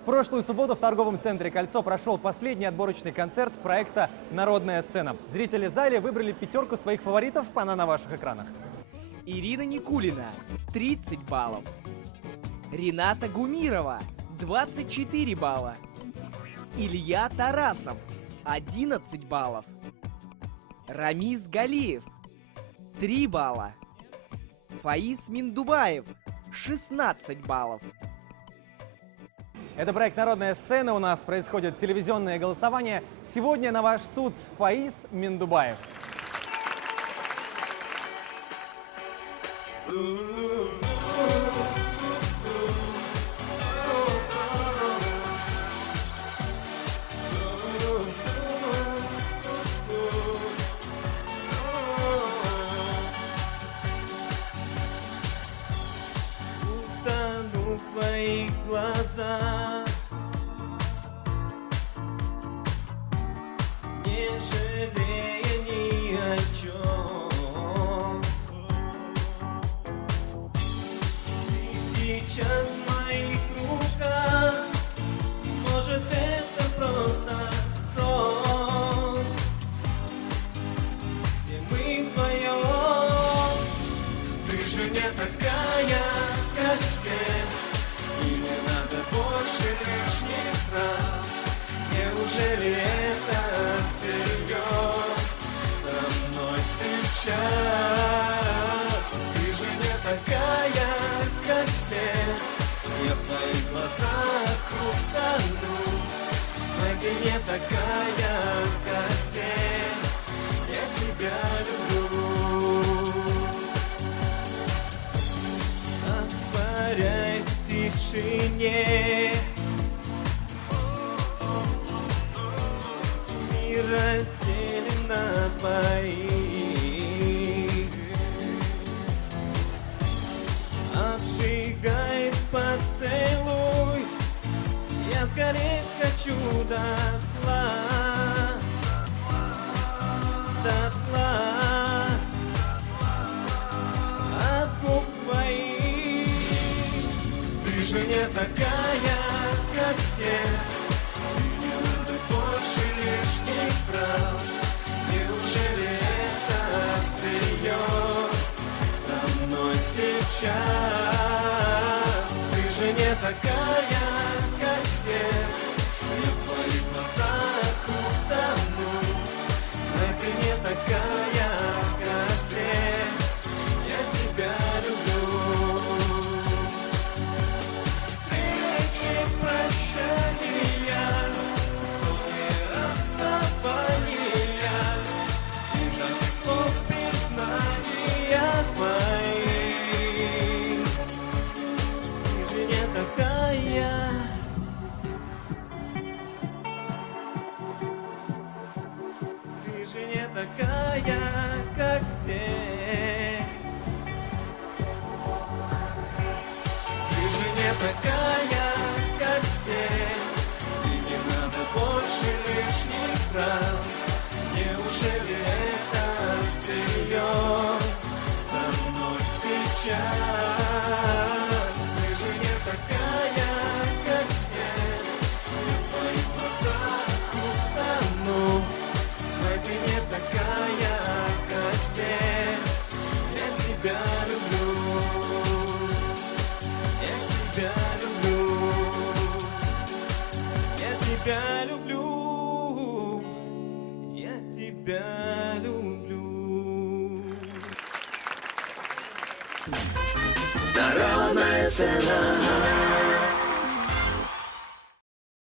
В прошлую субботу в торговом центре «Кольцо» прошел последний отборочный концерт проекта «Народная сцена». Зрители в зале выбрали пятерку своих фаворитов, она на ваших экранах. Ирина Никулина – 30 баллов. Рената Гумирова – 24 балла. Илья Тарасов – 11 баллов. Рамиз Галиев – 3 балла. Фаис Миндубаев – 16 баллов. Это проект «Народная сцена». У нас происходит телевизионное голосование. Сегодня на ваш суд Фаис Миндубаев. Утону в твоих глазах, не жалея ни о чем. Ты сейчас в моих руках, может, это просто сон, где мы вдвоем. Ты же не такая, как все, и не надо больше лишних фраз. Неужели это всерьез со мной сейчас? Ты же не такая, как все, я в твоих глазах утону. Знай, ты не такая, как все, я тебя люблю. Растворяясь в тишине, мир разделен на двоих. Обжигает поцелуй, я сгореть хочу дотла, дотла. От губ твоих. Ты же не такая, как все, и не надо больше лишних фраз. Неужели это всерьез со мной сейчас? Ты же не такая, как все, я в твоих глазах утону. Знай, ты не такая, как все, я тебя люблю. Встречи, прощания, новые расставания, и жарких слов признания твоих. Ты же не такая. Ты же не такая, как все. Ты же не такая, как все, и не надо больше лишних фраз. Неужели это всерьез со мной сейчас? Ты же не такая, как все, я в твоих глазах утону. Знай, ты не такая, как все, я тебя люблю. Я тебя люблю. Я тебя люблю. Я тебя люблю. Народная сцена.